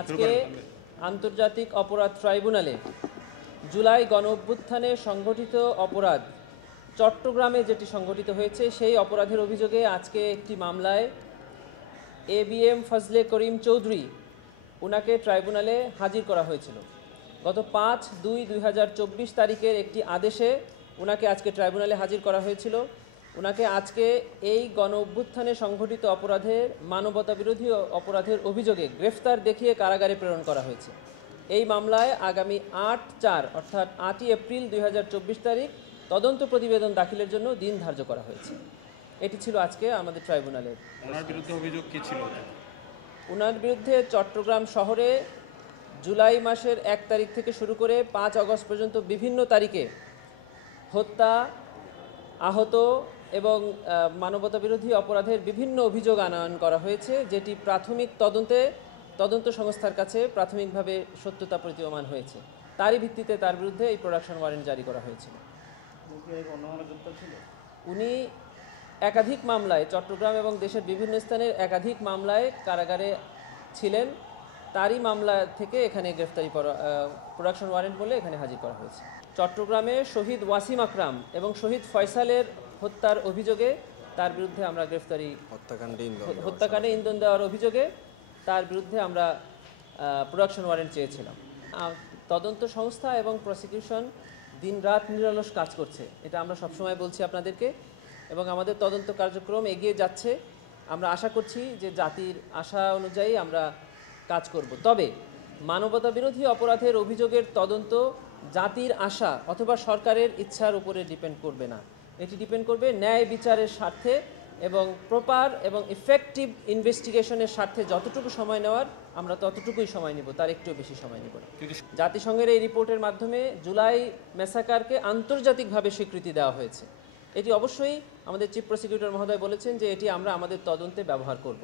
আজকে আন্তর্জাতিক অপরাধ ট্রাইব্যুনালে জুলাই গণঅভ্যুত্থানে সংগঠিত অপরাধ চট্টগ্রামে যেটি সংগঠিত হয়েছে সেই অপরাধের অভিযোগে আজকে একটি মামলায় ABM ফজলে করিম চৌধুরী ওনাকে ট্রাইব্যুনালে হাজির করা হয়েছিল। গত 5/2/2024 তারিখের একটি আদেশে ওনাকে আজকে ট্রাইব্যুনালে হাজির করা হয়েছিল। ওনাকে আজকে এই গণঅভ্যুত্থানে সংঘটিত অপরাধের মানবতাবিরোধী অপরাধের অভিযোগে গ্রেফতার দেখিয়ে কারাগারে প্রেরণ করা হয়েছে। এই মামলায় আগামী 8/4 অর্থাৎ 8ই এপ্রিল 2024 তারিখ তদন্ত প্রতিবেদন দাখিলের জন্য দিন ধার্য করা হয়েছে। এটি ছিল আজকে আমাদের ট্রাইব্যুনালের। ওনার বিরুদ্ধে অভিযোগ কী ছিল? ওনার বিরুদ্ধে চট্টগ্রাম শহরে জুলাই মাসের 1 তারিখ থেকে শুরু করে 5 আগস্ট পর্যন্ত বিভিন্ন তারিখে হত্যা, আহত এবং মানবতাবিরোধী অপরাধের বিভিন্ন অভিযোগ আনয়ন করা হয়েছে, যেটি প্রাথমিক তদন্ত সংস্থার কাছে প্রাথমিকভাবে সত্যতা প্রতীয়মান হয়েছে। তারই ভিত্তিতে তার বিরুদ্ধে এই প্রোডাকশন ওয়ারেন্ট জারি করা হয়েছিল। উনি একাধিক মামলায় চট্টগ্রাম এবং দেশের বিভিন্ন স্থানের একাধিক মামলায় কারাগারে ছিলেন। তারই মামলা থেকে এখানে গ্রেফতারি প্রোডাকশন ওয়ারেন্ট বলে এখানে হাজির করা হয়েছে। চট্টগ্রামে শহীদ ওয়াসিম আকরাম এবং শহীদ ফয়সালের হত্যার অভিযোগে তার বিরুদ্ধে আমরা গ্রেফতারি হত্যাকাণ্ডে ইন্ধন দেওয়ার অভিযোগে তার বিরুদ্ধে আমরা প্রোডাকশন ওয়ারেন্ট চেয়েছিলাম। তদন্ত সংস্থা এবং প্রসিকিউশন দিনরাত নিরলস কাজ করছে, এটা আমরা সবসময় বলছি আপনাদেরকে, এবং আমাদের তদন্ত কার্যক্রম এগিয়ে যাচ্ছে। আমরা আশা করছি যে জাতির আশা অনুযায়ী আমরা কাজ করব। তবে মানবতাবিরোধী অপরাধের অভিযোগের তদন্ত জাতির আশা অথবা সরকারের ইচ্ছার উপরে ডিপেন্ড করবে না, এটি ডিপেন্ড করবে ন্যায় বিচারের স্বার্থে এবং প্রপার এবং ইফেক্টিভ ইনভেস্টিগেশনের স্বার্থে যতটুকু সময় নেওয়ার আমরা ততটুকুই সময় নিব, তার একটু বেশি সময় নিব না। জাতিসংঘের এই রিপোর্টের মাধ্যমে জুলাই ম্যাসাকারকে আন্তর্জাতিকভাবে স্বীকৃতি দেওয়া হয়েছে। এটি অবশ্যই আমাদের চিফ প্রসিকিউটর মহোদয় বলেছেন যে এটি আমরা আমাদের তদন্তে ব্যবহার করব,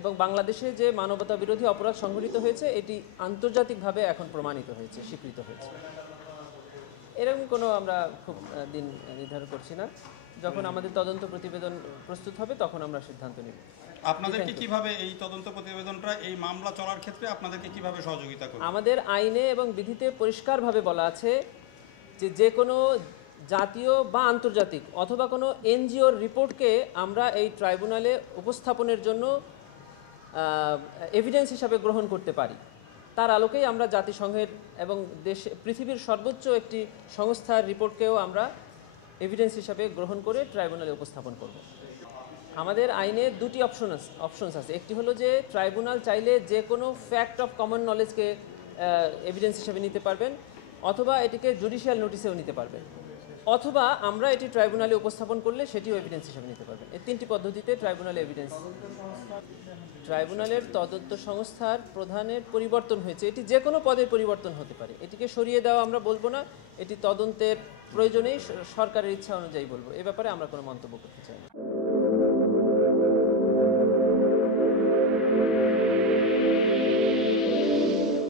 এবং বাংলাদেশে যে মানবতা বিরোধী অপরাধ সংঘটিত হয়েছে এটি আন্তর্জাতিকভাবে এখন প্রমাণিত হয়েছে, স্বীকৃত হয়েছে। এরকম কোনো আমরা খুব দিন নির্ধারণ করছি না, যখন আমাদের তদন্ত প্রতিবেদন প্রস্তুত হবে তখন আমরা সিদ্ধান্ত নেব। আপনাদেরকে কিভাবে এই তদন্ত প্রতিবেদনটা এই মামলা চলার ক্ষেত্রে আপনাদেরকে কিভাবে সহযোগিতা করবে? আমাদের আইনে এবং বিধিতে পরিষ্কারভাবে বলা আছে যে কোনো জাতীয় বা আন্তর্জাতিক অথবা কোনো এনজিওর রিপোর্টকে আমরা এই ট্রাইব্যুনালে উপস্থাপনের জন্য এভিডেন্স হিসাবে গ্রহণ করতে পারি। তার আলোকেই আমরা জাতিসংঘের এবং পৃথিবীর সর্বোচ্চ একটি সংস্থার রিপোর্টকেও আমরা এভিডেন্স হিসাবে গ্রহণ করে ট্রাইব্যুনালে উপস্থাপন করব। আমাদের আইনে দুটি অপশনস আছে। একটি হলো যে ট্রাইব্যুনাল চাইলে যে কোনো ফ্যাক্ট অফ কমন নলেজকে এভিডেন্স হিসাবে নিতে পারবেন, অথবা এটিকে জুডিশিয়াল নোটিশেও নিতে পারবেন, অথবা আমরা এটি ট্রাইব্যুনালে উপস্থাপন করলে সেটিও এভিডেন্স হিসাবে নিতে পারবেন। এই তিনটি পদ্ধতিতে ট্রাইব্যুনালে এভিডেন্স। ট্রাইব্যুনালের তদন্ত সংস্থার প্রধানের পরিবর্তন হয়েছে, এটি যে কোনো পদের পরিবর্তন হতে পারে, এটিকে সরিয়ে দেওয়া আমরা বলবো না, এটি তদন্তের প্রয়োজনেই সরকারের ইচ্ছা অনুযায়ী বলবো। এ ব্যাপারে আমরা কোনো মন্তব্য করতে চাই না।